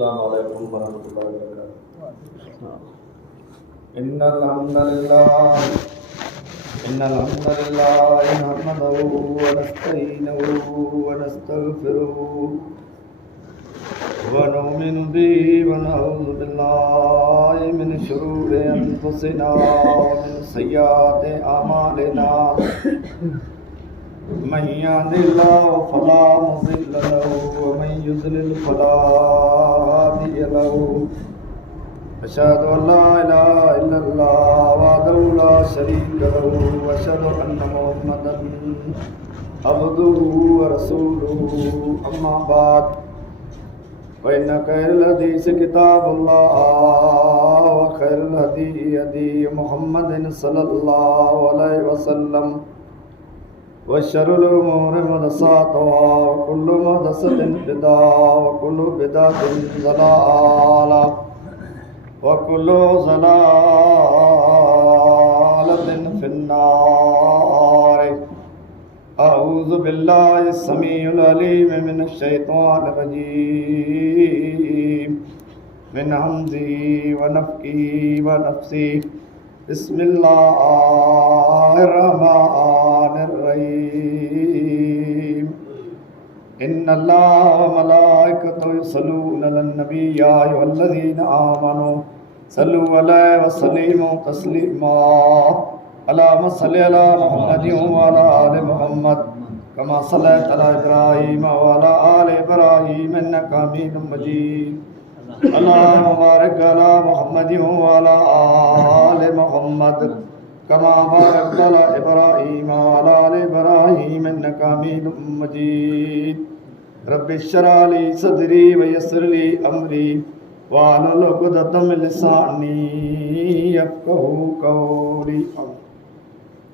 अस्सलामु अलैकुम वरहमतुल्लाहि वबरकातुहू। इन्नल हम्दलिल्लाह नहमदुहू व नस्तईनुहु व नस्तगफिरुहु व नुमिनु बिही व नऊज़ु बिल्लाहि मिन शुरूरि अनफुसिना व मिन सय्यिआति अमालिना। मन यहदिल्लाहु फला मुज़िल्ल लहू व मन युज़लिल फला हादिय लहू। अशहदु अल्ला इलाहा इल्लल्लाह वहदहू ला शरीक लहू व अशहदु अन्न मुहम्मदन अब्दुहू व रसूलुहू। अम्मा बाद फ़इन्न खैरल हदीस किताबुल्लाह व खैरुल हदी हदी मुहम्मदिन सल्लल्लाहु अलैहि वसल्लम व शर्रुल उमूरि मुहदसातुहा व कुल्लु मुहदसतिन बिदअह व कुल्लु बिदअतिन ज़लालह व कुल्लु ज़लालतिन फिन्नार। अऊज़ु बिल्लाहि समीउल अलीम मिनश शैतानिर रजीम मिन हम्ज़िही व नफ़्ख़िही व नफ़्सिही। बिस्मिल्लाहिर रहमानिर रहीम। इन्नल्लाह व मलाइकतहु युसल्लूना अलन नबी या अय्युहल्लज़ीना आमनू सल्लू अलैहि व सल्लिमू तस्लीमा। अल्लाहुम्मा सल्लि अला मुहम्मदिन व अला आलि मुहम्मद कमा सल्लैता अला इब्राहीम व अला आलि इब्राहीम इन्नका हमीदुम मजीद। अल्लाहुम्मा बारिक अला मुहम्मदिन व अला आलि मुहम्मद कमा बारकता अला इब्राहीम व अला आलि इब्राहीम इन्नका हमीदुम मजीद। रब्बि इश्रह ली सदरी व यस्सिर ली अमरी वाहलुल उक़दतम मिन लिसानी यफ़क़हू क़ौली।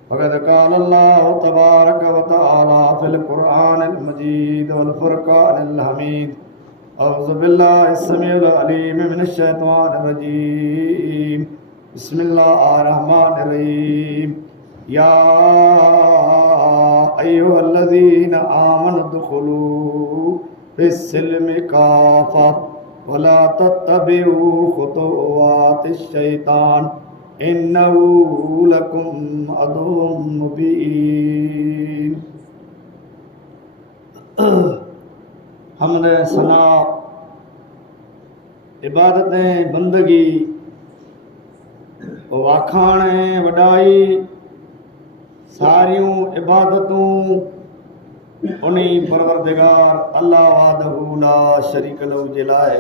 फ़क़द क़ाल अल्लाहु तबारक व तआला फ़िल क़ुरआनिल मजीद वल फ़ुरक़ानिल हमीद। अऊज़ु बिल्लाहि अस्समीउल अलीम मिनश शैतानिर रजीम। बिस्मिल्लाहिर रहमानिर रहीम। या अय्युहल्लज़ीना आमनु उदख़ुलू फ़िस्सिल्मि काफ़ा वला तत्तबिऊ ख़ुतुवातिश शैतान इन्नहू लकुम अदुव्वुम मुबीन। हमद सना इबादतें बंदगी वाखाण वॾाई सारियूं इबादतूं उन्हीं परवरदिगार अल्लाह वहदहू ला शरीक लहू जे लाइ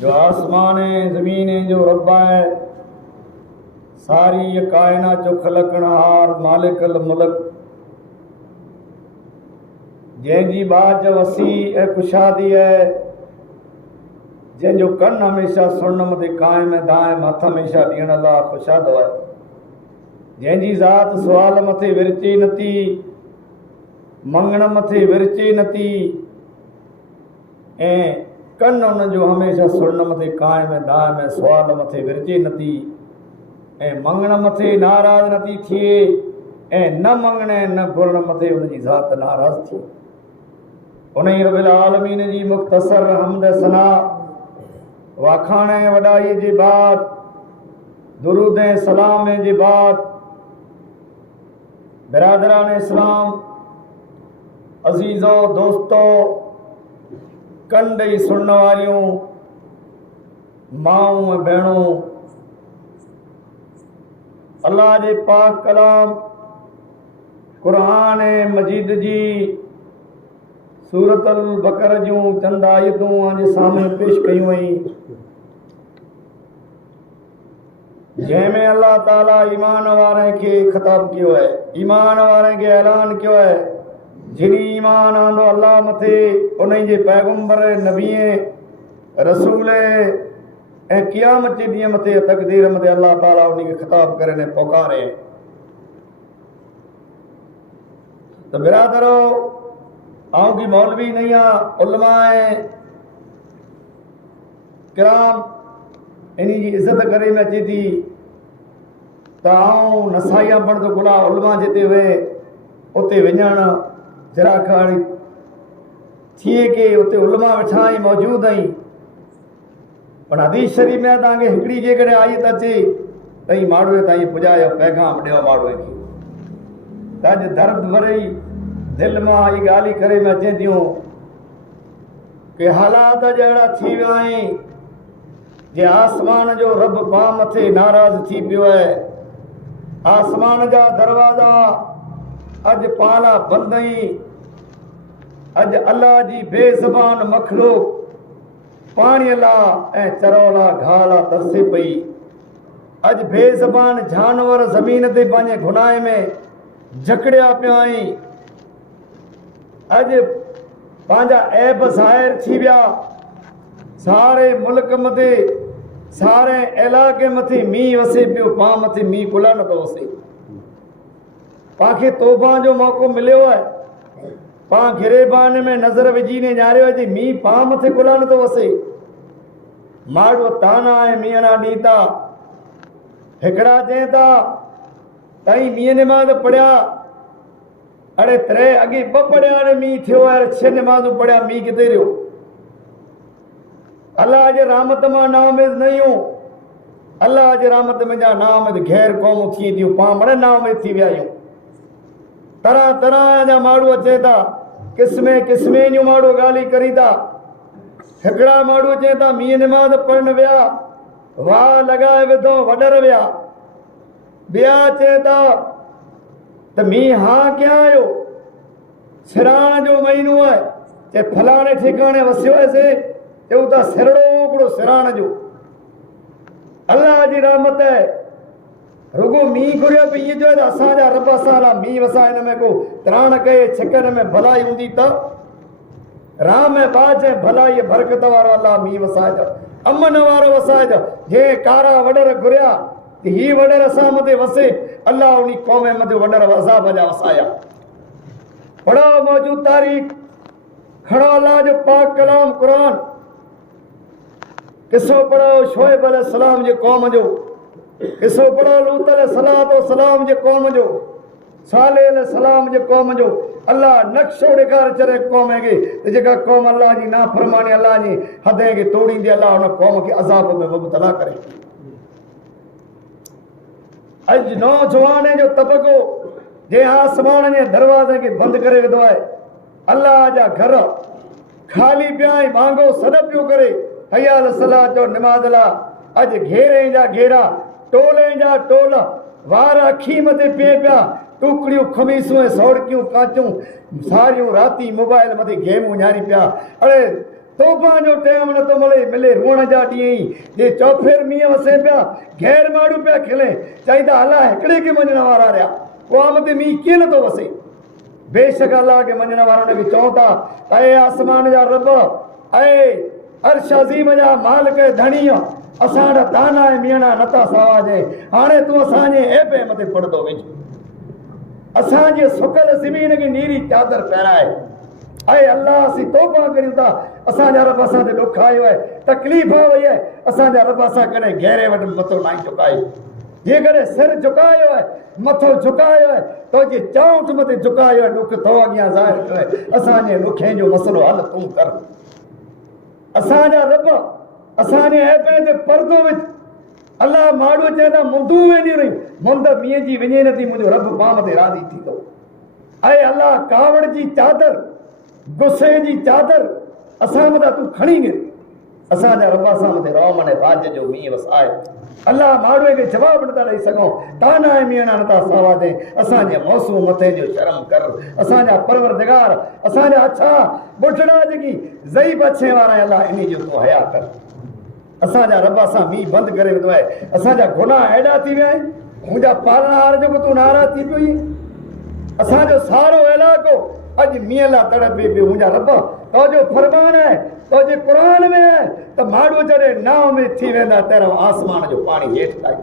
जो आसमान ज़मीन जो रब आहे, सारी ये कायनात जो खलकणहार मालिकल मुल्क, जंहिंजी बाज वसी ऐं कुशादी आहे, जंहिंजो कन हमेशह सुन मथे क़ाइम ऐं दाइम, हथ हमेशह ॾियण लाइ कुशादो आहे, जंहिंजी ज़ात सुवाल मथे विरची नथी, मंगण मथे विरचे नथी, ऐं कन उनजो हमेशह सुन मथे क़ाइम ऐं दाइम ऐं सुवाल मथे विरचे नथी, ऐं मंगण मथे नाराज़ नथी थिए, ऐं न मंगण ऐं न घुरण मथे उनजी ज़ात नाराज़ थिए। उन्हीं रब्बिल आलमीन जी मुख़्तसर हमद सना वाखाण वॾाई जे बाद, दुरूद ऐं सलाम जे बाद, बिरादरान इस्लाम, अज़ीज़ो दोस्तो, कंडई सुनने वारियूं माऊं ऐं भेणूं, अल्लाह जे पाक कलाम क़ुरान मजीद जी सूरतुल बकर जूं चंद आयतूं जे साम्हूं पेश कयूं वई, जंहिंमें अल्लाह ताला ईमान वारनि खे ख़िताब कयो आहे, ईमान वारनि खे ऐलान कयो आहे, जिन ईमान आंदो अल्लाह मथे, उन्हनि जे पैगंबर नबीअ रसूल ऐं क़यामत जे ॾींहं मथे तक़दीर मथे अल्लाह ताला उन खे ख़िताब करे ने पुकारे। तो बिरादरो, आऊं की मौलवी नहीं आ, उलमाए किराम इन्ही जी इज़त करे में अचे थी त आऊं नसाइया बणदो गुला उलमा जिते वे उते वञण जरा खाड़ी थिए के उते उलमा वेठा आहिनि मौजूद आहिनि पर हदीस शरीफ़ में तव्हांखे हिकिड़ी जेकॾहिं आई त अचे त ई माण्हूअ ताईं पुॼायो पैगाम ॾियो माण्हूअ खे तव्हांजे दर्द भरी दिलि मां इहा ॻाल्हि करे में अचे थियूं कि हालात अहिड़ा थी विया आहिनि जे आसमान जो रब पाण मथे नाराज़ थी पियो आहे आसमान जा दरवाज़ा अॼु पाला बंदि आहिनि अॼु अल्लाह जी बेज़बान मखलूक पाणीअ लाइ ऐं चरोला घाह लाइ तरसे पई अॼु बेज़बान जानवर ज़मीन ते पंहिंजे गुनाह में जकड़िया पिया आहिनि अॼु पंहिंजा ऐब ज़ाहिर थी विया सारे मुल्क मथे सारे इलाइक़े मथे मींहुं वसे पियो पाण मथे मींहुं कुला नथो वसे पाण तौबा जो मौक़ो मिलियो आहे पाण गिरेबान में नज़र विझी ने ॼाणियो आहे मींहुं पाण मथे कुला नथो वसे माण्हू ताना ऐं मींहं ना ॾींहं था हिकिड़ा चवनि था ताईं मींहं निमाज़ पढ़िया अड़े टे अॻे 2 पढ़िया हाणे मींहुं थियो आहे 6 निमाज़ूं पढ़िया मींहुं किथे रहियो अल्लाह जे रहमत मां नाउमीद न आहियूं अल्लाह जे रहमत में जा नाउमीद गैर क़ौमूं थी थियूं पाण मरे नाउमीद थी विया आहियूं तरह तरह जा माण्हू अचे था क़िस्मे क़िस्मे जूं माण्हू ॻाल्हि करी था हिकिड़ा माण्हू चवनि था मींहं निमाज़ पढ़ण विया वाह लॻाए विधो वॾर विया ॿिया चवनि था त मींहुं हा कीअं आयो सिराण जो महीनो आहे चए फलाणे ठिकाणे वसियो आहे चऊं था सिरड़ो हिकिड़ो सिराण जो अल्लाह जी रहमत आहे रुगो मींहुं घुरियो पई ईअं चयो त असांजा रब असां लाइ मींहुं वसाए हिन में को त्राण कये छिकनि में भलाई हूंदी त राम ऐं बाज ऐं भलाई बरकत वारो अलाह मींहुं वसाइजो अमन वारो वसाइजो जे कारा वॾर घुरिया त ही वॾर असां मथे वसे अल्लाह उन क़ौम मथे वॾर अज़ाब जा वसाया पढ़ो मौजूद तारीख़ खड़ो अल्लाह जो पाक कलाम क़ुर किसो पढ़ो शोएब अलैहिस्सलाम जे क़ौम जो किसो पढ़ो लूत अलैहिस्सलाम जे क़ौम जो सालेह अलैहिस्सलाम जे क़ौम जो अल्लाह नक्शो ॾेखारे छॾे क़ौम खे त जेका क़ौम अल्लाह जी नाफ़रमानी अल्लाह जी हद खे तोड़ींदी अल्लाह हुन क़ौम खे अज़ाब में मुब्तला करे अॼु नौजवान जो तबक़ो जे आसमान जे दरवाज़े खे बंदि करे विधो आहे अल्लाह जा घर ख़ाली पिया आहिनि मांगो सॾ पियो करे हयाल सलाह चओ निमाज़ लाइ अॼु घेरे जा घेरा टोले जा टोल वार अखी मथे पिए पिया टुकड़ियूं खमीसूं ऐं सौड़कियूं काचूं सारियूं राती मोबाइल मथे गेमूं न्यारी पिया अड़े तोबा जो टाइम नथो मिले रुअण जा ॾींहं जे चौफेर मींहं वसे पिया गैर माण्हू पिया खिले चाहींदा अलाह हिकिड़े खे मञण वारा रहिया उहा मथे मींहुं कीअं नथो वसे बेशक अल्लाह खे मञण वारनि खे चऊं था ऐं आसमान जा रब ऐं अर्श अज़ीम जा मालिक धणी असां वटि ताना ऐं मीणा नथा सावाजे हाणे तूं असांजे ऐबे मथे पड़दो विझ असांजे सुकल ज़मीन खे नीरी चादर पहिराए ऐं अल्लाह असीं तौबा करियूं था असांजा रब असां ते ॾुख आयो आहे तकलीफ़ वई आहे असांजा रब असां कॾहिं गहरे वटि मथो न झुकायो जेकॾहिं सिर झुकायो आहे मथो झुकायो आहे तुंहिंजे चौंठ मथे झुकायो आहे ॾुख तो अॻियां ज़ाहिर कयो आहे असांजे ॾुखनि जो मसइलो हल तूं कर असांजा रब असांजे ऐबे ते परदो विझ अल्लाह माण्हू चए था मुंदूं वेंदियूं रहियूं मुंद मींहं जी वञे नथी मुंहिंजो रब पाण ते राज़ी थींदो ऐं अल्लाह कावड़ जी चादर गुस्से जी चादर असां मथां तूं खणी गे असांजा रब असां मथे रौम ऐं बाज जो मींहुं वसाए अल्लाह माण्हूअ खे जवाबु नथा ॾेई सघूं ताना ऐं मीणा नथा सावाजे असांजे मौसू मथे जो शर्म कर असांजा परवरदिगार असांजा अछा बुढड़ा जेकी ज़ईब अछे वारा अल्लाह इन जो तूं हया कर असांजा रब असां मींहुं बंदि करे विधो आहे असांजा गुनाह एॾा थी विया आहिनि मुंहिंजा पालनहार जेको तूं नाराज़ थी पियो असांजो सारो इलाइक़ो अॼु मींहं लाइ तड़पे पियो मुंहिंजा रब तुंहिंजो फरमान आहे तुंहिंजे क़ुर में आहे त माण्हू जॾहिं ना उमेद थी वेंदा पहिरियों आसमान जो पाणी हेठि लाइ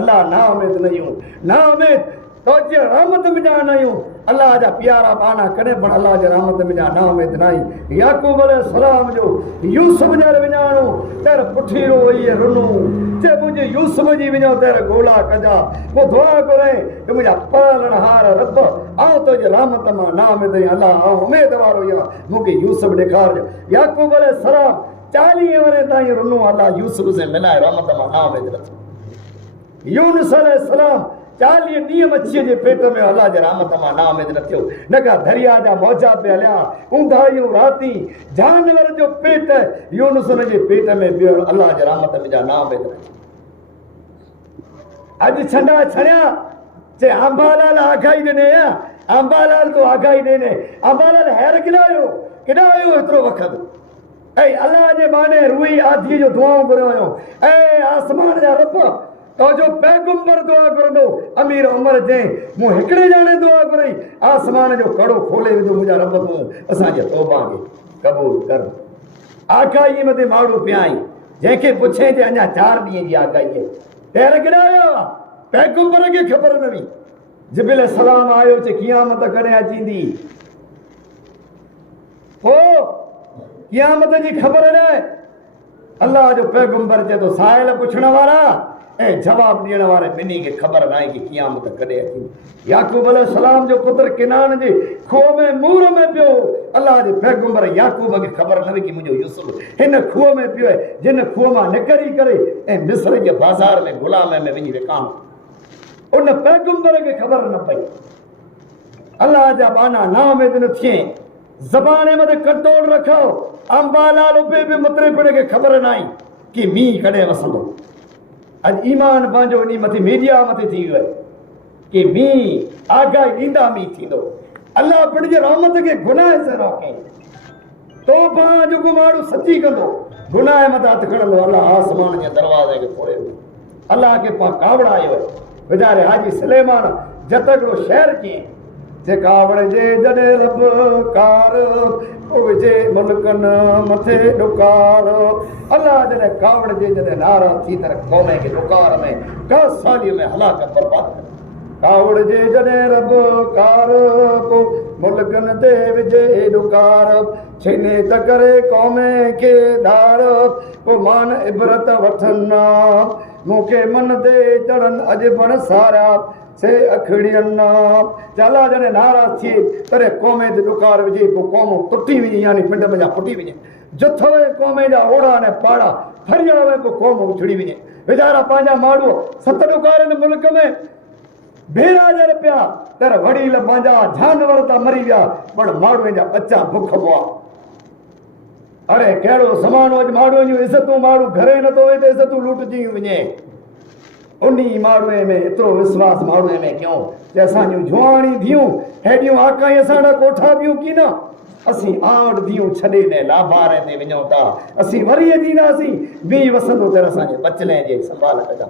अल्लाह ना उमेद न आहियूं ना उमेद तुंहिंजी रहमत में ॼाण आहियूं अल्लाह जा प्यारा बाना कॾहिं पण अल्लाह जे रहमत में जा ना उमेद नाई याकूब अलैहिस्सलाम जो यूसुफ जर विञाणो तेर पुठी रो इहे रुनू जे मुंहिंजे यूसुफ जी विञो तेर गोला कजा पोइ दुआ करे कि मुंहिंजा पालणहार रब आउं तुंहिंजे रहमत मां ना उमेद आहियां अल्लाह आउं उमेद वारो आहियां मूंखे यूसुफ ॾेखारिजो याकूब अलैहिस्सलाम 40 वरे ताईं रुनू अल्लाह यूसुफ से मिलाए रहमत मां ना उमेद रखो यूनुस अलैहिस्सलाम 40 ॾींहं मच्छीअ जे पेट में अल्लाह जे रहमत मां ना उमेद न थियो न का दरिया जा मौजा पे हलिया ऊंधाइयूं राती जानवर जो पेट यूनुस जे पेट में पियो अल्लाह जे रहमत में जा ना उमेद न थियो अॼु छंडा छड़िया जे अंबालाल आगाई ॾिने अंबालाल तो आगाई ॾिने अंबालाल हैर केॾा आयो एतिरो वक़्तु ऐं अल्लाह जे माने रूई आदीअ जो दुआऊं घुरियो हुयो ऐं आसमान जा रब तो जो पैगंबर दुआ करंदो अमीर उमर जे मूं हिकिड़े ॼणे दुआ कई आसमान जो कड़ो खोले विधो मुंहिंजा रब तूं असांजे तौबा खे क़बूल कर आगाई मथे माण्हू पिया आई जंहिंखे पुछे जे अञा 4 ॾींहं जी आगाई तेर केॾा आयो पैगंबर खे ख़बर न हुई जिब्रील सलाम आयो चे क़यामत कॾहिं अचींदी पोइ क़यामत जी ख़बर न अल्लाह जो पैगंबर चए थो साहिल पुछण वारा ऐं जवाब ॾियण वारे ॿिन्ही खे ख़बर न आहे कि क़यामत कॾहिं अची याकूब अलैहिस्सलाम जो पुत्र किनान जे खूह में मूर में पियो अल्लाह जे पैगंबर याकूब खे ख़बर न हुई कि मुंहिंजो यूसुफ हिन खूह में पियो आहे जिन खूह मां निकिरी करे ऐं मिस्र जे बाज़ार में गुलाम में वञी विकाम उन पैगंबर खे ख़बर न पई अल्लाह जा बाना ना उमेद न थिए ज़बान मथे कंट्रोल रखो अंबालाल उबे बि मुतरिबण खे ख़बर न आई कि मींहुं कॾहिं वसंदो अॼु ईमान पंहिंजो इन मथे मीडिया मथे थी वियो आहे कि मींहुं आगाही ॾींदा मींहुं थींदो अल्लाह पंहिंजे रहमत खे गुनाह से रोके तौबा जेको माण्हू सची कंदो गुनाह मथे हथु खणंदो अल्लाह आसमान जे दरवाज़े खे खोले अल्लाह खे पाण कावड़ायो आहे वीचारे हाजी सुलेमान जतगड़ो शहर कीअं जे कावड़ जे जॾहिं रब कार विझे मुल्कनि मथे ॾुकार अल्लाह जॾहिं कावड़ जे जॾहिं नाराज़ थी तर क़ौम खे ॾुकार में 10 सालियूं में हलाकत बर्बाद करे कावड़ जे जॾहिं रब कार मुल्कनि ते विझे ॾुकार छीने त करे क़ौम खे धार पोइ मान इबरत वठनि मूंखे मन ते चढ़नि अॼु पण सारा से अखड़ियन चाला जने नाराज थी तरे क़ौम ते ॾुकार विझे पोइ क़ौम टुटी वञे यानी पिंड में जा फुटी वञे जथवे क़ौम जा ओड़ा ने पाड़ा फरिया वे पोइ क़ौम उछड़ी वञे वीचारा पंहिंजा माण्हू 7 ॾुकारनि मुल्क में भेड़ा जर पिया तर वडील पंहिंजा जानवर था मरी विया पर माण्हू जा बच्चा बुख पिया अरे कहिड़ो ज़मानो अॼु माण्हू जूं इज़तूं माण्हू घरे नथो वेहे त इज़तूं लूटजी वञे उन्ही माण्हूअ में एतिरो विश्वास माण्हूअ में कयूं जे असांजूं जुआणी थियूं हेॾियूं आकाई असांजा कोठा थियूं की न असीं आड़ थियूं छॾे ने लाभारे ते वञूं था असीं वरी अचींदासीं ॿी वसंदो तर असांजे बचले जे संभाल कजा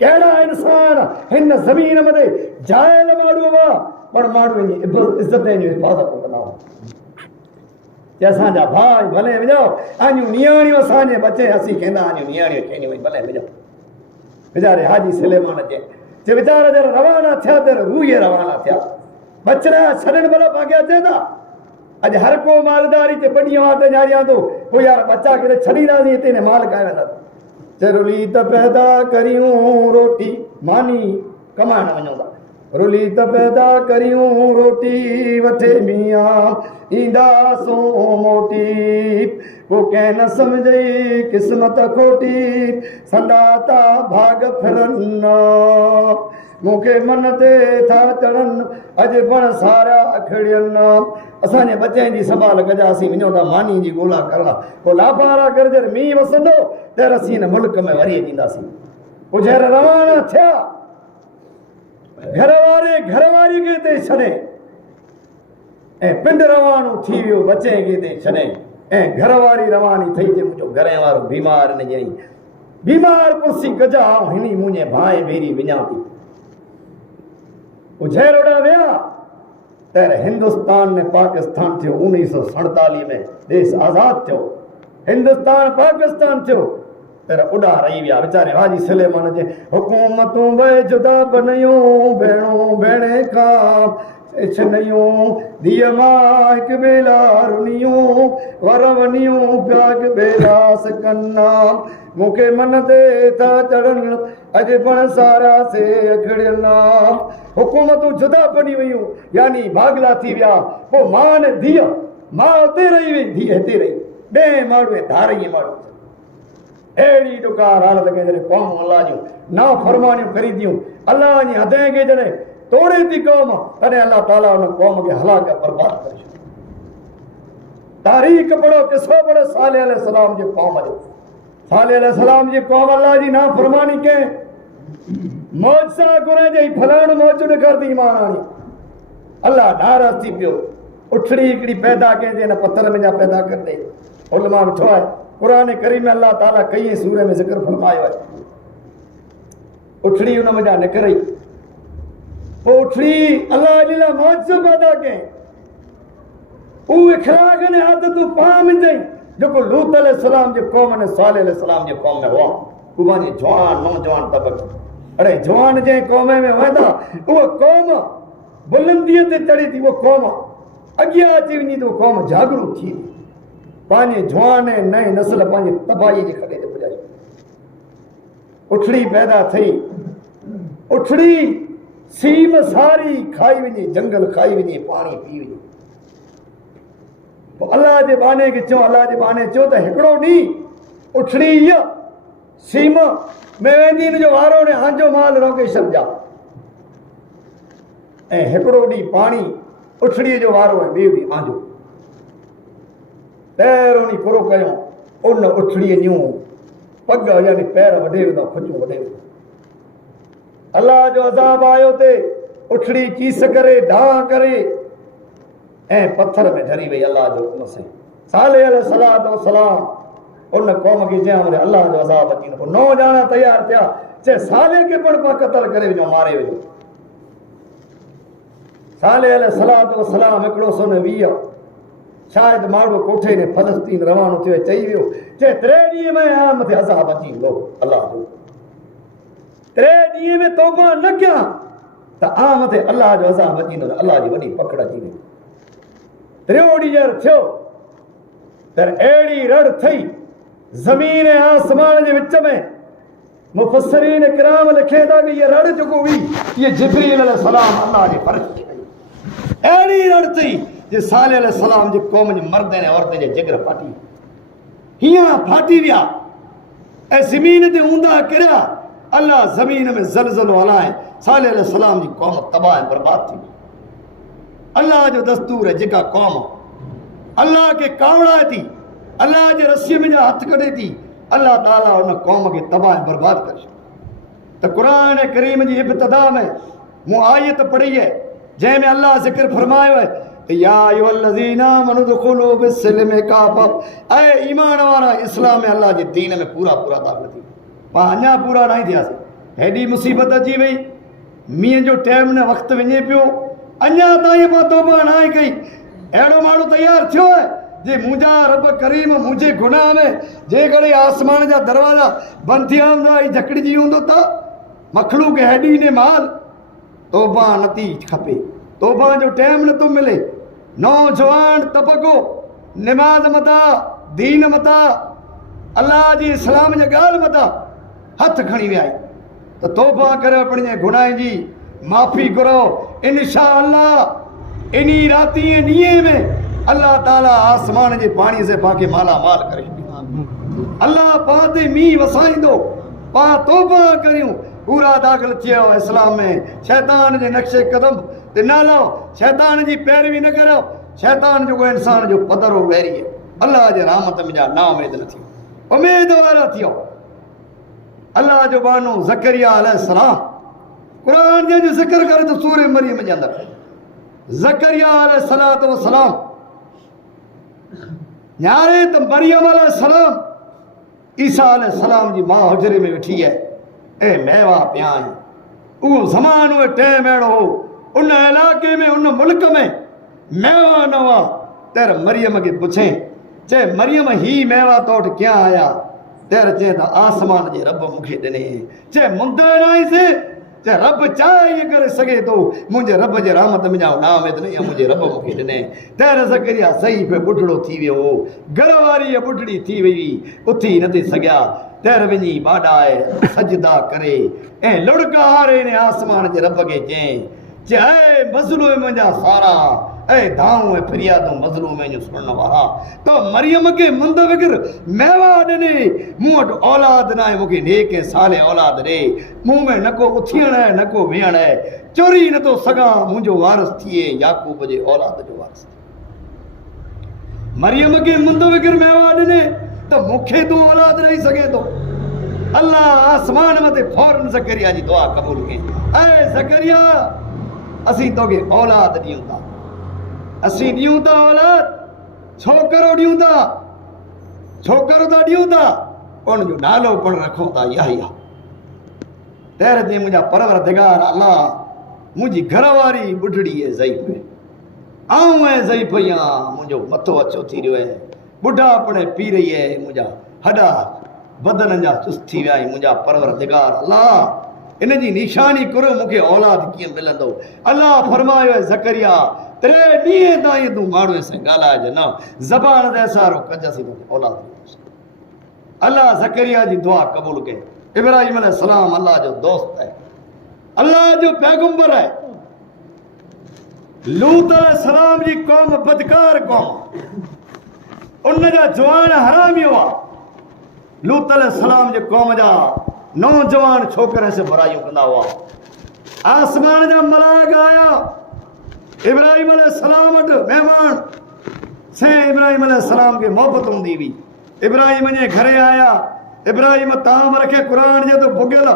कहिड़ा इंसान हिन ज़मीन मथे जायल माण्हू हुआ पर माण्हू जी इज़त जी हिफ़ाज़त कंदा हुआ जे असांजा भाउ भले वञो आहियूं नियाणियूं असांजे बचे असीं कंदा आहियूं नियाणियूं चवंदियूं भले वञो वीचारे हाजी सुलेमान जे वीचारा जर रवाना थिया त रूह रवाना थिया बचड़ा छॾण भला पाके अचे था अॼु हर को मालदारी ते पढ़ियो आहे त न्यारियां थो पोइ यार बच्चा किथे छॾींदासीं हिते ने माल खाए वेंदा रुली त पैदा करियूं रोटी मानी कमाइण वञूं था रुली त पैदा करियूं रोटी वठे मियां ईंदासूं मोटी को कंहिं न सम्झई क़िस्मत खोटी संदाता भाग फिरनि मूंखे मन ते था चढ़नि अॼु पण सारा अखड़ियनि असांजे बचनि जी संभाल कजासीं वञूं था मानी जी ॻोल्हा करणु पोइ लाभारा करजर मींहुं वसंदो त असीं हिन मुल्क में वरी अचींदासीं पोइ जर रवाना थिया घर वारे घरवारी खे हिते छॾे ऐं पिंड रवानो थी वियो बचे खे हिते छॾे ऐं घरवारी रवानी ठही जे मुंहिंजो घर वारो बीमार न ॼई बीमार कुर्सी कजा हिनी मुंहिंजे भाउ भेरी विञा थी उजैरोड़ा विया त हिंदुस्तान ने पाकिस्तान थियो 1947 में देश आज़ाद थियो हिंदुस्तान पाकिस्तान थियो तर उॾा रही विया वीचारे हाजी सुलेमान जे हुकूमतूं बि जुदा बनियूं भेणूं भेणे खां छनियूं दिया मां हिक बेला रुनियूं वर वनियूं प्याग बेला सकन्ना मूंखे मन ते था चढ़न अॼु पण सारा से अखड़ियना हुकूमतूं जुदा बनी वयूं यानी भागला थी विया पोइ मां ने धीअ मां उते रही वई धीअ हिते रही ॿिए माण्हूअ धारईअ माण्हू अहिड़ी ॾुकार हालत खे जॾहिं क़ौम अलाह जूं ना फरमानियूं करींदियूं अलाह जी हदें खे जॾहिं तोड़े थी क़ौम तॾहिं अलाह ताला हुन क़ौम खे हलाक बर्बाद करे छॾियो। तारीख़ पढ़ो किसो पढ़ो सालेह अलैहिस्सलाम जे क़ौम जो सालेह अलैहिस्सलाम जी क़ौम अलाह जी ना फरमानी कयईं मौज सां घुराइजे फलाणो मौज ॾेखारती ईमान आणी अलाह नाराज़ थी पियो उठड़ी हिकिड़ी पैदा कयईं हिन पथर में जा पैदा कर ॾे उलमा ॾिठो आहे क़ुरान करीम में अल्लाह ताला कई सूर में ज़िक्र फरमायो आहे उठड़ी हुन में जा निकिरई पोइ उठड़ी अल्लाह जे लाइ मौज पैदा कयईं उहे इखलाक ने आदतूं पाण मिलंदई जेको लूत अलैहिस्सलाम जे क़ौम ने सालेह अलैहिस्सलाम जे क़ौम में हुआ उहा जी जवान नौजवान तबक़ो अड़े जवान जे क़ौम में वेंदा उहा क़ौम बुलंदीअ ते चढ़ी थी उहा क़ौम अॻियां अची वञी त उहा क़ौम जागरूक थी पंहिंजे जवान ऐं नए नस्ल पंहिंजी तबाही जे खॾे ते पुॼाई उठड़ी पैदा थई उठड़ी सीम सारी खाई वञे जंगल खाई वञे पाणी पी वञे अल्लाह जे बाने खे चयो अल्लाह जे बाने चयो त हिकिड़ो ॾींहुं उठड़ी इहा सीम में वेंदी हिनजो वारो ने हांजो माल रोके छॾिजा ऐं हिकिड़ो ॾींहुं पाणी उठड़ीअ जो वारो ऐं ॿिए ॾींहुं हांजो पहिरों ॾींहुं पूरो कयूं उन उठड़ीअ जूं पग यानी पैर वढे वेंदा खुजूं वढे वेंदा अल्लाह जो अज़ाब आयो ते उठड़ी चीस करे ढां करे ऐं पत्थर में ढरी वई अल्लाह जो हुकुम से सालेह अलैहिस्सलाम उन क़ौम खे चयां वरी अल्लाह जो अज़ाब अची न नौ ॼणा तयार थिया चए साले खे पण पाण क़तल करे विझो मारे विझो सालेह अलैहिस्सलाम हिकिड़ो सौ ने 20 शायदि माण्हू कोठे ने फलस्तीन रवानो थियो चई वियो चए 3 ॾींहं में आ मथे अज़ाब अची वेंदो अल्लाह जो 3 ॾींहं में तौबा न कयां त आ मथे अल्लाह जो अज़ाब अची वेंदो अल्लाह जी वॾी पकड़ अची वेंदी 3 ॾींहं थियो त अहिड़ी रड़ थई ज़मीन ऐं आसमान जे विच में मुफ़स्सिरीन किराम लिखे था कि इहा रड़ जेको हुई इहा जिब्रील अलैहिस्सलाम अल्लाह जे फर्श ते कई अहिड़ी रड़ थई जे सालेह अलैहिस्सलाम जे क़ौम जे मर्द ऐं औरत जे जिगर फाटी हीअं फाटी विया ऐं ज़मीन ते ऊंधा किरिया अल्लाह ज़मीन में ज़लज़लो हलाए सालेह अलैहिस्सलाम जी क़ौम तबाह ऐं बर्बाद थी अल्लाह जो दस्तूर है जेका क़ौम अल्लाह खे कावड़ाए थी अल्लाह जे रस्सीअ में जा हथ कढे थी अल्लाह ताला उन क़ौम खे तबाह ऐं बर्बाद करे छॾियो त क़ुरान करीम जी इब्तिदा में मूं आयत पढ़ी है जंहिंमें अल्लाह ज़िक्र फरमायो है या अय्युहल्लज़ीना आमनू दुखुलू बिस्सिल्मि काफ़ा ऐ ईमान वारा इस्लाम में अल्लाह जे दीन में पूरा पूरा दाख़िल थी पाण अञा पूरा न थियासीं हेॾी मुसीबत अची वई मींहं जो टाइम न वक़्तु वञे पियो अञा ताईं मां तौबा न कई अहिड़ो माण्हू तयारु थियो आहे जे मुंहिंजा रब करीम मुंहिंजे गुनाह में जेकॾहिं आसमान जा दरवाज़ा बंदि थिया हूंदा ऐं जकड़िजी हूंदो त मखलूक हेॾी ने माल तौबा नथी खपे तौबा जो टाइम नथो मिले नौजवान तबक़ो निमाज़ मथा दीन मथा अल्लाह जी इस्लाम जी ॻाल्हि मथा हथ खणी विया आहिनि त तौबा करे पंहिंजे गुनाह जी माफ़ी घुरो इंशा अल्लाह इन्ही राती ॾींहं में अल्लाह ताला आसमान जे पाणी से पाके माला माल करे अल्लाह पां ते मींहुं वसाईंदो पां तौबा करियूं पूरा दाख़िल थियो इस्लाम में शैतान जे नक्शे कदम ते न लहो शैतान जी पैरवी न करो शैतान जेको इंसान जो पदरो वैरी है अल्लाह जे रहमत में जा ना उमेद न थी उमेद वारा थियो अल्लाह जो बानो ज़करिया अलैहिस्सलाम कुरान जे ज़िक्र करे तो सूरह मरियम जे अंदर ज़करिया अलैहिस्सलाम न्यारे तो मरियम अलैहिस्सलाम ईसा अलैहिस्सलाम जी मां हुजरे में वेठी है ए मेवा पिया उहो ज़मानो टाइम अहिड़ो हो उन इलाके में उन मुल्क में मेवा न हुआ तेर मरियम खे पुछे चे मरियम ही मेवा तो वटि क्या आया तेर चे त आसमान जे रब मूंखे ॾिने चे मुंदे न आईसीं चे रब चाहे ये करे सके तो मुझे रब जे रहमत में जाओ नाम है नहीं मुझे रब मुखे दिने तेरे ज़करिया सही पे बुढ़ड़ो थी वियो घर वारी बुढ़ड़ी थी वई उथी न थी सघिया तेर वञी बाडाए सजदा करे ऐं लुड़का हारे ने आसमान जे रब के चई ऐ मज़लूम मुंहिंजा सारा ऐ दाऊं ऐं फरियादूं मज़लूम जो सुणण वारा तो मरियम के मंद वग़ैर मेवा ॾिने मूं वटि औलाद न आहे मूंखे नेक ऐं साले औलाद ॾे मूं में न को उथियण आहे न को वेहण आहे चोरी नथो सघां मुंहिंजो वारस थिए याकूब जे औलाद जो वारस मरियम के मंद वग़ैर मेवा ॾिने तो मूंखे तूं औलाद ॾेई सघे थो अल्लाह आसमान मथे फौरन ज़करिया जी दुआ क़बूल कई ऐ ज़करिया असीं तोखे औलाद ॾियूं था असीं ॾियूं था औलाद छोकरो ॾियूं था छोकरो था ॾियूं था उन जो नालो पण रखूं था याहिया तेरे ते मुंहिंजा परवरदिगार अल्लाह मुंहिंजी घरवारी बुढ़ड़ी आहे ज़ईफ़ आऊं ऐं ज़ईफ़ आहियां मुंहिंजो मथो अछो थी रहियो आहे बुढ़ापणे पी रही आहे मुंहिंजा हॾा बदन जा चुस्त थी विया आहिनि मुंहिंजा परवरदिगार अल्लाह इन जी निशानी करो मूंखे औलाद कीअं मिलंदो अल्लाह फरमायो आहे ज़करिया 3 ॾींहं ताईं तूं माण्हूअ सां ॻाल्हाइजे न ज़बान ते इशारो कजसीं तोखे औलाद अल्लाह ज़करिया जी दुआ क़बूल कई इब्राहिम अलैहिस्सलाम अल्लाह जो दोस्त आहे अल्लाह जो पैगंबर आहे लूत अलैहिस्सलाम जी क़ौम बदकार क़ौम उन जा जवान हरामी हुआ लूत अलैहिस्सलाम जे क़ौम जा नौजवान छोकरे से बुराइयूं कंदा हुआ आसमान जा मलाइक आया इब्राहिम अलैहिस्सलाम वटि महिमान से इब्राहिम अलैहिस्सलाम खे मोहबत हूंदी हुई इब्राहिम जे घरे आया इब्राहिम ताम रखे क़ुरान जे तो भुॻियल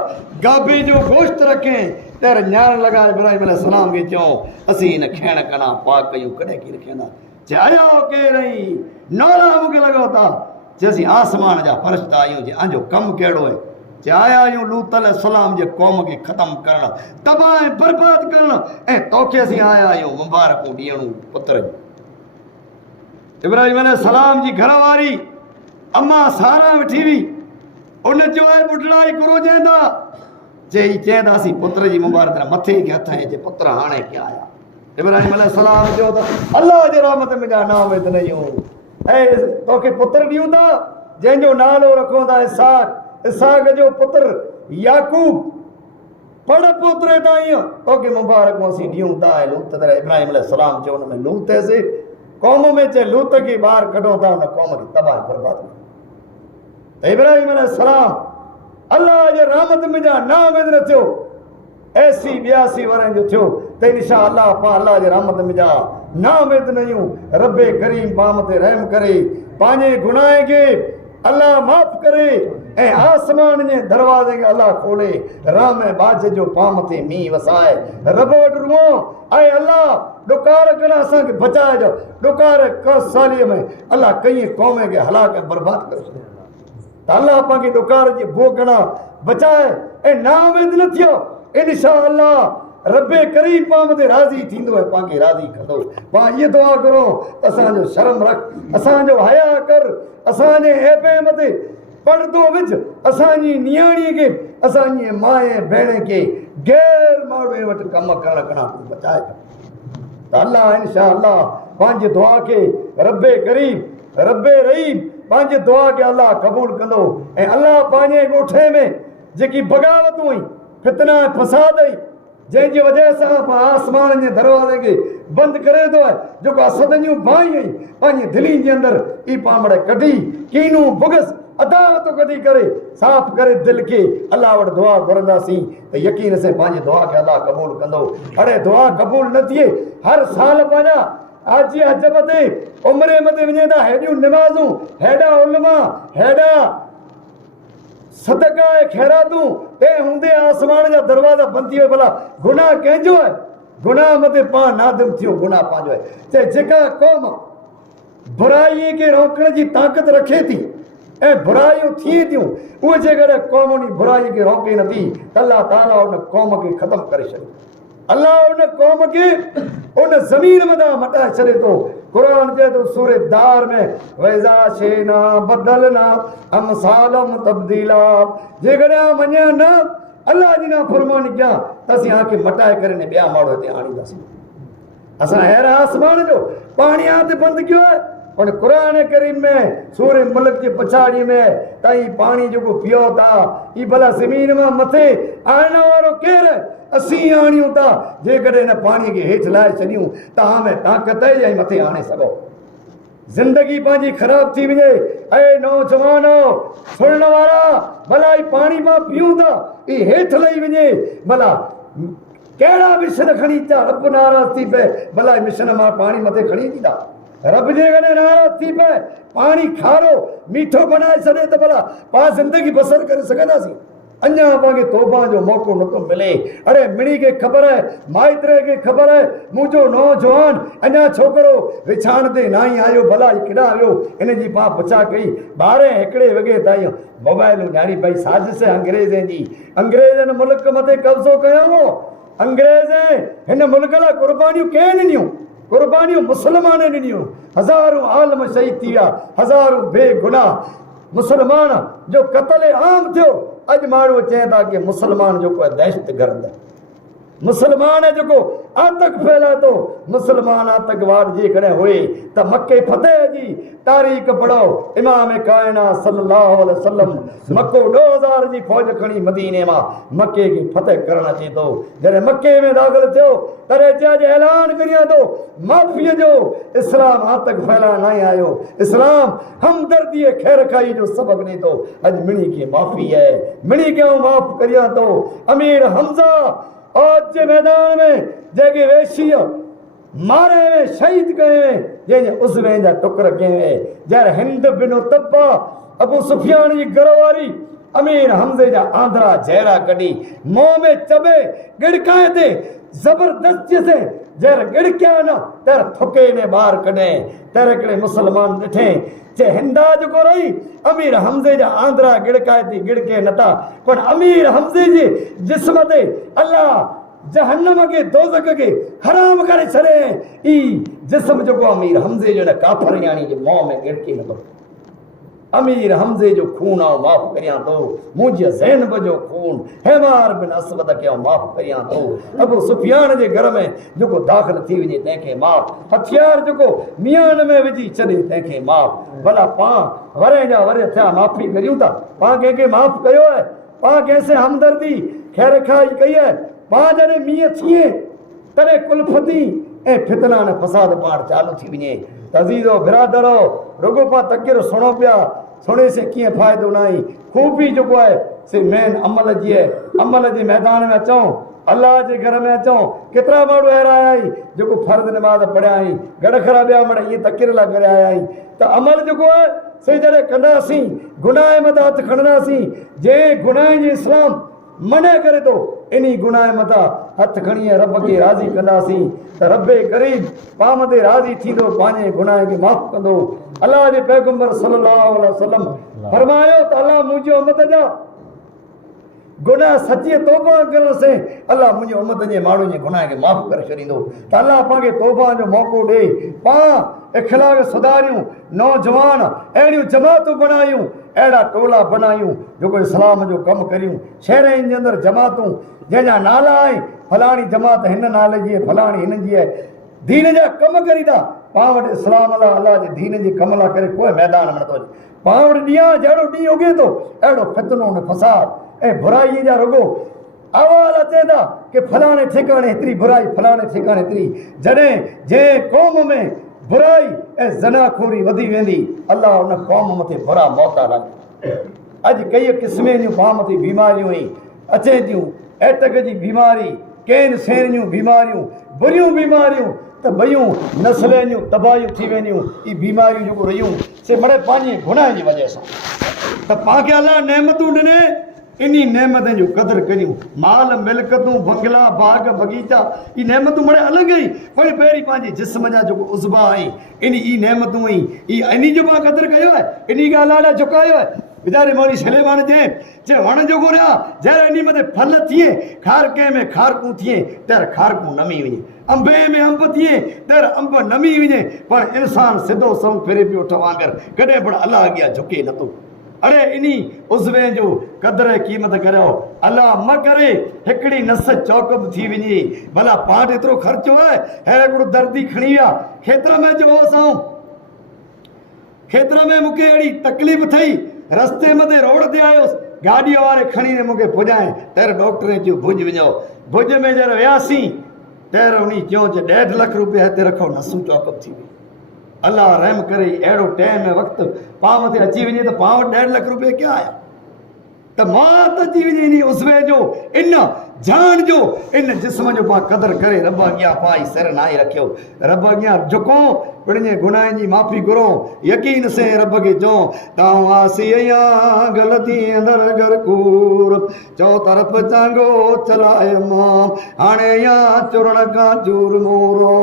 गाबे जो गोश्त रखे तेर न्याण लॻा इब्राहिम अलैहिस्सलाम खे चऊं असीं हिन खेण कना पाक कयूं कॾहिं की रखंदा चयो केरई नौरा मूंखे लॻो था जे असीं आसमान जा फ़रिश्ता आहियूं जे असांजो कमु कहिड़ो आहे जे आया आहियूं लूत अलैहिस्सलाम जे क़ौम खे ख़तमु करणु तबाह ऐं बर्बाद करणु ऐं तोखे असीं आया आहियूं मुबारकूं ॾियणूं पुत्र इब्राहिम अलैहिस्सलाम जी घरवारी अम्मा सारा वेठी हुई उन जो आहे बुढ़ड़ाई करो चवंदा चई चवंदासीं पुत्र जी मुबारक मथे खे हथ ऐं जे पुत्र हाणे क्या आया इब्राहिम अलैहिस्सलाम जो त अल्लाह जे रहमत में जा नाम न आहियूं ऐं तोखे पुत्र ॾियूं था जंहिंजो नालो रखूं था इसहाक जो पुत्र याकूब पढ़ पोतरे ताईं तोखे मुबारकूं असीं ॾियूं था लूत इब्राहिम अलैहिस्सलाम चयो हुन में लूत से क़ौम में चे लूत खे ॿाहिरि कढो था हुन क़ौम खे तबाह बर्बाद कयो इब्राहिम अलैहिस्सलाम अल्लाह जे रहमत में जा नाम न थियो 80-82 वरनि जो थियो त इंशाअल्लाह पा अल्लाह जे रहमत में जा नामेद नयूं रब्बे करीम पाम ते रहम करे पंहिंजे गुनाह खे अल्लाह माफ़ करे ऐं आसमान जे दरवाज़े खे अल्लाह खोले राम ऐं बाज जो पाम ते मींहुं वसाए रब वटि रुओ ऐं अल्लाह ॾुकार करणु असांखे बचाइजो ॾुकार सालीअ में अल्लाह कई क़ौम खे हलाक ऐं बर्बाद करे छॾियो त अल्लाह पांखे ॾुकार जी भोगणा बचाए ऐं नाउमीद न थियो इंशाअल्लाह रब्बे करीम पाम ते राज़ी थींदो ऐं पांखे राज़ी कंदो पां इहा दुआ करो असांजो शर्म रख असांजो हया कर असांजे ऐबे मथे पर्दो विझ असांजी नियाणीअ खे असांजी माए भेण खे गैर माण्हुनि वटि कमु करण खां बचाए त अल्लाह इंशाअल्लाह पंहिंजी दुआ खे रब्बे करीम रब्बे रहीम पंहिंजी दुआ खे अल्लाह क़बूल कंदो ऐं अल्लाह पंहिंजे ॻोठे में जेकी बग़ावतूं हुई फितना फसाद हुई जंहिंजी वजह सां आसमान जे दरवाज़े खे बंदि करे थो आहे जेको असद जूं बाहि आई पंहिंजी दिलि जे अंदरि ई पामड़ कढी कीनू बुगस अदावत कढी करे साफ़ करे दिलि खे अल्लाह वटि दुआ घुरंदासीं त यकीन से पंहिंजी दुआ खे अल्लाह क़बूल कंदो अड़े दुआ क़बूल न थिए हर साल पंहिंजा आजी हज मथे उमिरि मथे वञे था हेॾियूं निमाज़ूं हेॾा उलमा हेॾा सदका ऐं ख़ैरातूं तंहिं हूंदे आसमान जा दरवाज़ा बंदि थी विया भला गुनाह कंहिंजो आहे गुनाह मथे पाण नादिम थियो गुनाह पंहिंजो आहे चए जेका क़ौम बुराईअ खे रोकण जी ताक़त रखे थी ऐं बुराइयूं थिए थियूं उहे जेकॾहिं क़ौम उन बुराई खे रोके नथी त अल्लाह ताला उन क़ौम खे ख़तमु करे छॾे अल्लाह उन क़ौम खे उन ज़मीन मथां मटाए छॾे थो क़ुरान चए थो सूरे दार में वैज़ा शेना बदलना अमसालम तब्दीला जेकॾहिं मञे न अल्लाह जी ना फरमानी क्या तसी आके मटाए करे ने बिया माड़ो ते आणी दस असा हेर आसमान जो पानी आते बंद क्यों है और कुरान करीम में सूर्य मुल्क के पछाड़ी में ताई पानी जो पियो था ई भला जमीन में मथे आने वालो केर असी आणियूं था जे कदे न पानी के हेठ लाए छड़ियूं ता में ताकत है या मथे आने सको जिंदगी पांजी खराब थी वने ए नौजवानो सुनने वाला भला ई पानी में पियूं था ई हेठ लई वने भला केड़ा मिशन खणी चा रब नाराज थी पे भला मिशन में पानी मथे खणी दीदा रब जे कने नाराज थी पे पानी खारो मीठो बनाए छॾे त भला पा जिंदगी बसर करे सघंदासीं अञा पांखे तौबा जो मौक़ो नथो मिले अरे मिणी खे ख़बर है माइत्रे खे ख़बर है मुंहिंजो नौजवान अञा छोकिरो विछाण ते न ई आयो भला केॾा वियो इन जी पा पुछा कई 12-1 वॻे ताईं मोबाइल ॼाणी भई साज़िश अंग्रेज़नि जी अंग्रेज़नि मुल्क मथे कब्ज़ो कयो हो अंग्रेज़ हिन मुल्क लाइ क़ुर्बानियूं कंहिं ॾिनियूं कुर्बानियों मुसलमान ॾिनियूं हज़ारों आलम शहीद थी विया हज़ारों बेगुनाह मुसलमान जो क़त्ल आम थियो अॼु माण्हू चवनि था कि मुसलमान जो कोई दहशतगर्द मुसलमान जो आतंक फैलाए थो मुसलमान आतंकवाद जे कॾहिं हुए त मके फतेह जी तारीख़ पढ़ो इमाम कायनात सल्लल्लाहु अलैहि वसल्लम मक्को 2000 जी फौज खणी मदीने मां मके खे फतेह करण अचे थो जॾहिं मके में दाख़िल थियो तॾहिं चइजे ऐलान करियां थो माफ़ीअ जो इस्लाम आतंक फैलाइण न आयो इस्लाम हमदर्दी ख़ैर खाई जो सबब ॾे थो अॼु मिणी खे माफ़ी आहे मिणी खे माफ़ करियां थो अमीर हमज़ा आज के मैदान में जेके वेशी मारे में शहीद कये जैसे उज़वे जा टुकर कये जर हिंद बिन तब्बा अबू सुफियान जी घरवारी अमीर हमज़े जा आंधरा जहरा कड़ी मुंह में चबे गिड़काए थे जबरदस्ती से जर गिड़किया न तर थुके ने बाहर कढे तर कड़े मुसलमान ॾिठे चे हिंदा जो को रही अमीर हमज़े जा आंधरा गिड़काए थी गिड़के नता पर अमीर हमज़े जे जिस्म ते अल्लाह जहन्नम के दोज़ख के हराम करे छड़े ई जिस्म जो को अमीर हमज़े जो न काफर यानी जे मुंह में गिड़के नतो अमीर हमज़े जो खून आओ माफ़ करियां तो मुझे ज़ैनब जो खून हेमार बिन असवद के माफ़ करियां तो अबू सुफियान जे घर में जो को दाखिल थी वजे तंहिंखे माफ़ हथियार जो को मियान में विझी छॾे तंहिंखे माफ़ भला पा वरे जा वरे थिया माफ़ी करियूं था पा कंहिंखे माफ़ कयो है पा कंहिंसे हमदर्दी ख़ैर खाई कई है पा जॾहिं मींहं थिए तॾहिं कुलफती ऐं फितना न फसाद पाण चालू थी वञे तज़ीज़ो बिरादरो रुगो पा तकिर सुणो पिया सुणे से कीअं फ़ाइदो न आहे खूबी जेको आहे से मेन अमल जी आहे अमल जे मैदान में अचूं अल्लाह जे घर में अचूं केतिरा माण्हू अहिड़ा आया आहिनि जेको फर्ज़ नमाज़ पढ़िया आहिनि गॾ खरा ॿिया माण्हू ईअं तकिर लाइ करे आया आहिनि त अमल जेको आहे से जॾहिं कंदासीं गुनाह मथां हथु खणंदासीं जंहिं गुनाह जी इस्लाम मने करे थो इन्ही गुनाह मथां हथ खणी रब खे राज़ी कंदासीं त रबे करीब पाम ते राज़ी थींदो पंहिंजे गुनाह खे माफ़ कंदो अल्लाह जे पैगंबर सल्लल्लाहु अलैहि वसल्लम फरमायो त अल्लाह मुंहिंजी उम्मत जा गुनाह सची तौबा करण से अल्लाह मुंहिंजी उम्मत जे माण्हुनि जे गुनाह खे माफ़ करे छॾींदो त अल्लाह पांखे तौबा जो मौक़ो ॾे पां इख़लाक़ सुधारियूं नौजवान अहिड़ियूं जमातूं बणायूं अहिड़ा टोला बनायूं जेको इस्लाम जो कमु करियूं शहरनि जे अंदरि जमातूं जंहिंजा नाला आहिनि फलाणी जमात हिन नाले जी आहे फलाणी हिन जी आहे दीन जा कम करींदा पाण वटि इस्लाम अलाह जे दीन जे कम लाइ करे कोई मैदान में नथो अचे पाण वटि ॾींहुं जहिड़ो ॾींहुं उगे थो अहिड़ो फितनो न फसाद ऐं बुराईअ जा रुगो अवाल अचे था कि फलाणे ठिकाणे हेतिरी बुराई फलाणे ठिकाणे हेतिरी जॾहिं जंहिं क़ौम में बुराई ऐं ज़नाखोरी वधी वेंदी अल्लाह उन क़ौम मथे बुरा मौता लाॻे अॼु कई क़िस्म जूं पाण मथे बीमारियूं ई अचे थियूं एटक जी बीमारी कैंसर जूं बीमारियूं बुरियूं बीमारियूं त ॿयूं नसलनि जूं तबाहियूं थी वेंदियूं ई बीमारियूं जेको रहियूं से बड़े पंहिंजे गुनाह जी वजह सां त पाण खे अलाह नेमतूं ॾिने इन्ही नेमतनि जो क़दुरु करियूं माल मिल्कतूं बंगला बाग बगीचा ई नेमतूं बड़े अलॻि ई पर पहिरीं पंहिंजे जिस्म जा जेको उज़बा आई ई नेमतूं ई इन्ही जो पाण क़दुरु कयो आहे इन्ही खे अलाह ॾांहुं झुकायो आहे वीचारे मौली सलेमान चए वण जो घुरिया जहिड़े इन मथे फल थिए खारके में खारकूं थिए तर खारकूं नमी वञे अंबे में अंब थिए तर अंब नमी वञे पर इंसान सिधो सम फिरे पियो ठवांगर कॾहिं बि अलाह अॻियां झुके नथो अरे इनी उज़वे जो कदर क़ीमत करियो अल्लाह म करे हिकिड़ी नस चौक बि थी वञे भला पाण एतिरो ख़र्चो आहे अहिड़ो हिकिड़ो दर्दी खणी विया खेत्र में जो असां खेत्र में मूंखे अहिड़ी तकलीफ़ थई रस्ते मथे रोड ते आयुसि गाॾीअ वारे खणी मूंखे पुॼाए तर डॉक्टर चयो भुज वञो भुज में जर वियासीं तर उन चयो 1.5 लख रुपया हिते रखो नसूं चौकअप थी वई अल्लाह रहम करे अहिड़ो टाइम वक़्तु पाण मथे अची वञे त पाण वटि 1.5 लख रुपया क्या आया त मौत अची वञे इन उज़वे जो इन जान जो इन जिस्म जो पाण क़दर करे रब अॻियां पाई सिर नाई रखियो रब अॻियां झुको पिणजे गुनाहनि जी माफ़ी घुरो यकीन से रब खे चओ तां आसी आहियां ग़लती अंदर गरकूर चओ तरफ़ चांगो चलाए मां हाणे या चुरण खां चूर मोरो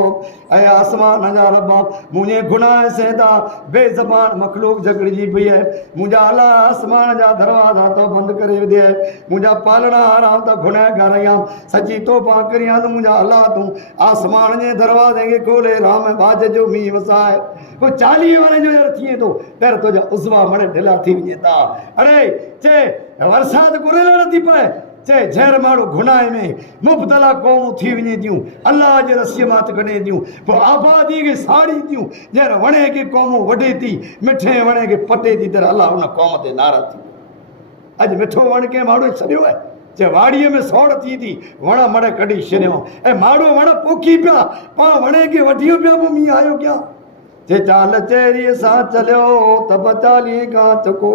ऐं आसमान जा रब मुंहिंजे गुनाह से ता बेज़बान मखलूक झगड़जी पई आहे मुंहिंजा अला आसमान जा दरवाज़ा तो बंदि करे विधे मुंहिंजा पालणा हारा त गुनहगार आहियां सची तौबा करियां त मुंहिंजा अला तूं आसमान जे दरवाज़े खे खोले राम बाज जो मींहुं वसाए को 40 वारे जो यार थिए तो तर तुझा उज़वा मड़े ढिला थी वञे था अरे चे वरसात घुरेल नथी पए चे जहर माण्हू गुनाह में मुब्तला क़ौमूं थी वञे थियूं अल्लाह जे रस्सीअ मां कढे थियूं पोइ आबादी खे साड़ी थियूं जहर वणे खे क़ौमूं वढे थी मिठे वणे खे पटे थी तर अल्लाह उन क़ौम ते नाराज़ थी अॼु मिठो वण कंहिं माण्हू छॾियो आहे चे वाड़ीअ में सौड़ थी थी वण मड़ कढी छॾियो ऐं माण्हू वण पोखी पिया पाण वणे खे वठी पिया पोइ मींहुं आयो क्या जे चाल चेरीअ सां चलियो त 40 खां चको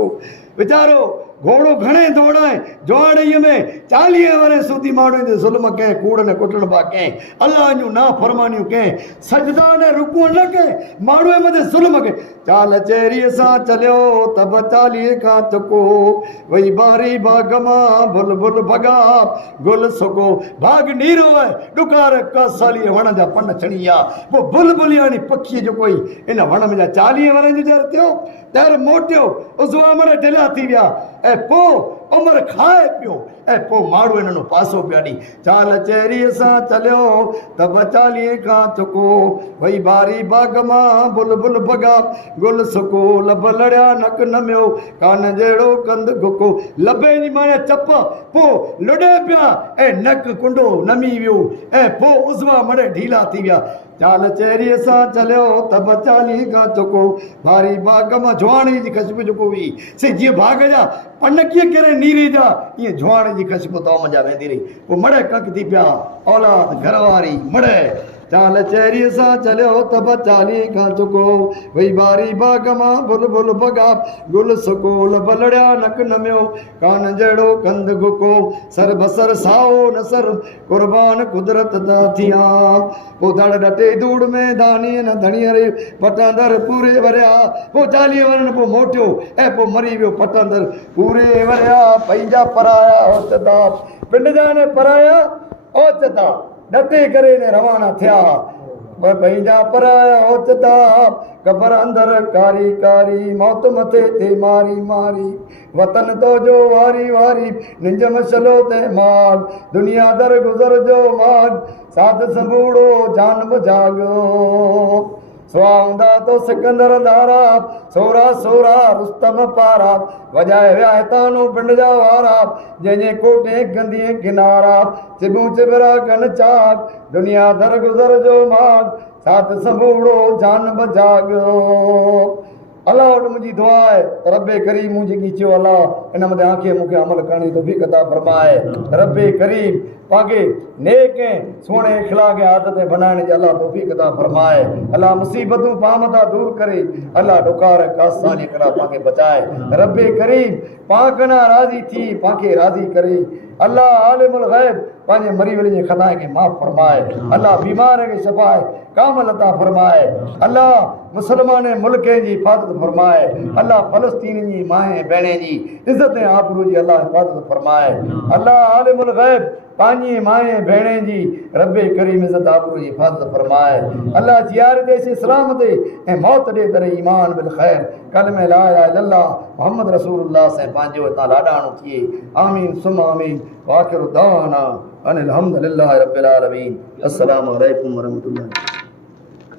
वीचारो घोड़ो घणे दौड़ाए जोड़ीअ में 40 वरे सूदी माण्हू ते ज़ुल्म कंहिं कूड़ ने कुटण बा कंहिं अल्लाह जूं ना फरमानियूं कंहिं सजदा ने रुकू न कंहिं माण्हूअ मथे ज़ुल्म कंहिं चाल चेरीअ सां चलियो त 40 खां चको वई बारी बाग मां बुल बुल भगा गुल सुको बाग नीरो आहे ॾुकार कासाली वण जा पन छणी आ पोइ बुलबुल यानी पखीअ जो कोई इन वण में जा 40 वरनि जो जर थियो तर मोटियो उज़वा मड़ ढिला थी विया ऐं पोइ उमिरि खाए पियो ऐं पोइ माण्हू इन्हनि पासो पिया ॾी चाल चेरीअ सां चलियो त 40 खां चुको वई बारी बाग मां बुल बुल भगा गुल सुको लब लड़िया नक नमियो कान जहिड़ो कंद गुको लबे जी माने चप पोइ लुॾे पिया ऐं नक कुंडो नमी वियो ऐं पोइ उज़वा मड़े ढीला थी विया चाल चेरीअ सां चलियो त 40 खां चुको बारी बाग मां जुवाणी जी ख़ुशबू जेको हुई से जीअं बाग जा पन कीअं किरे नीरे जा ईअं जुवाणी जी ख़ुशबू तो मजा वेंदी रही पोइ मड़े कक थी पिया औलाद घरवारी मड़े चाल चेरीअ सां चलियो त 40 खां चुको वई बारी बाग मां बुल बुल भगा गुल सुको लब लड़िया नक नमियो कान जहिड़ो कंद गुको सर बसर साओ नसर कुर्बान कुदरत ता थिया पोइ धड़ डटे धूड़ में दानी न धणीअ रे पटांदर पूरे वरिया पोइ 40 वरनि पोइ मोटियो ऐं पोइ मरी वियो पटांदर पूरे वरिया पंहिंजा पराया ओचता पिंड जा ने पराया ओचता डटे करे ने रवाना थिया पंहिंजा पराया ओचता कबर अंदर कारी कारी मौत मथे ते मारी मारी वतन तो जो वारी वारी निंज मशलो ते माग दुनिया दर गुज़र जो माग साध संबूड़ो जान बजागो स्वाउंदा तो सिकंदर दारा सोरा सोरा रुस्तम पारा वजाए विया हितानो पिंड जा वारा जंहिंजे कोटे गंदी किनारा चिबू चिबरा कन चाक दुनिया दर गुज़र जो माग साथ संबूड़ो जान बजागो अल्लाह वटि मुंहिंजी दुआ आहे रब्बे करीम मूं जेकी चयो अल्लाह इन मथे आंखे मूंखे अमल करण जी तौफ़ीक़ अता फरमाए रब्बे करीम पाके नेक ऐं सोणे इख़लाक़ आदत बनाइण जी अल्लाह तौफ़ीक़ अता फरमाए अल्लाह मुसीबतूं पामदा दूर करे अल्लाह ॾुकार कासाली करा पाके बचाए रब्बे करीम पाक ना राज़ी थी पाके राज़ी करे अल्लाह आलिमुल ग़ैब पंहिंजे मरी वरी जे ख़ताए खे माफ़ फरमाए अल्लाह बीमार खे शफ़ाए कामल अता फरमाए अल्लाह मुसलमान मुल्क जी हिफ़ाज़त फरमाए अल्लाह फ़लस्तीन जी माए भेणे जी इज़त ऐं आबरू जी अल्लाह हिफ़ाज़त फरमाए अल्लाह आलिमुल ग़ैब पंहिंजी माए भेणे जी रब्बे करीम इज़त आबरू जी हिफ़ाज़त फरमाए अल्लाह जियार देश इस्लाम ते ऐं मौत ॾे करे ईमान बिल ख़ैर कलमे ला इलाहा इल्लल्लाह मुहम्मद रसूलुल्लाह से पंहिंजो हितां लाॾाणो थिए आमीन सुम आमीन वाखिरु दवाना अनिल हम्दुलिल्लाहि रब्बिल आलमीन अस्सलामु अलैकुम वरहमतुल्लाहि